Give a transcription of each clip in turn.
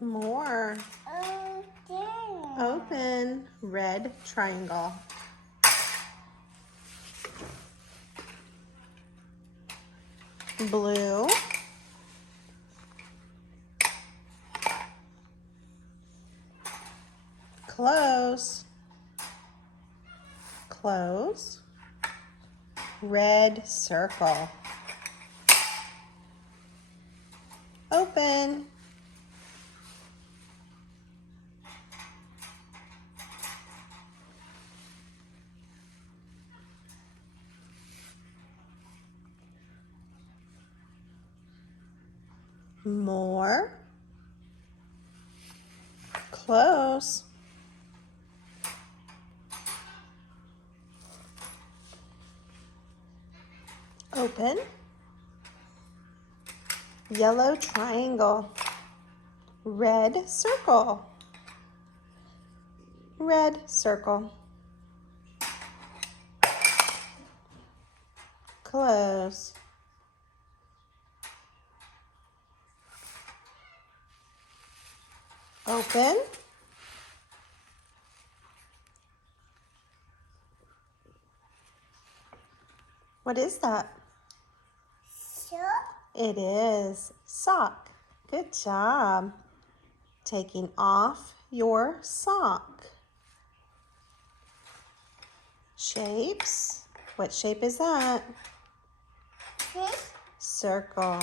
More. Open. Red triangle. Blue. Close. Close. Red circle. Open. More. Close. Open. Yellow triangle. Red circle. Red circle. Close. Open. What is that? Sock. It is sock. Good job. Taking off your sock. Shapes. What shape is that? This. Circle.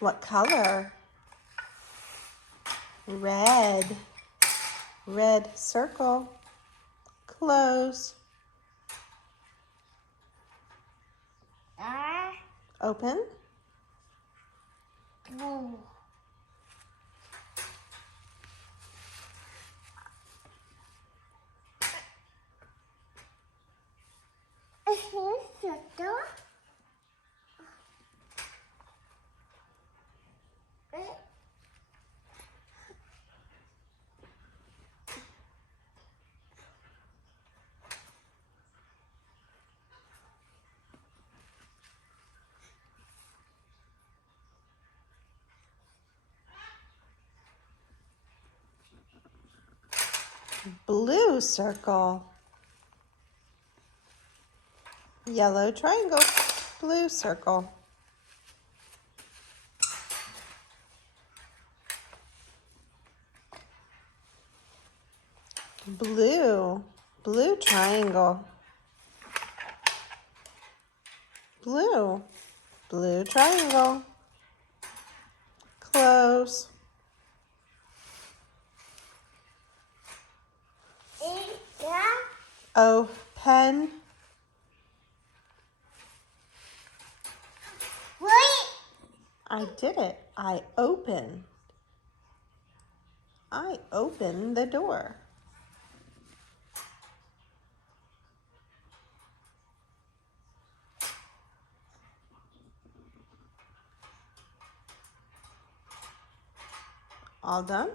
What color? Red. Red circle. Close. Open. Blue. Blue circle. Yellow triangle. Blue circle. Blue. Blue triangle. Blue. Blue triangle. Close. Open. I did it. I opened the door. All done?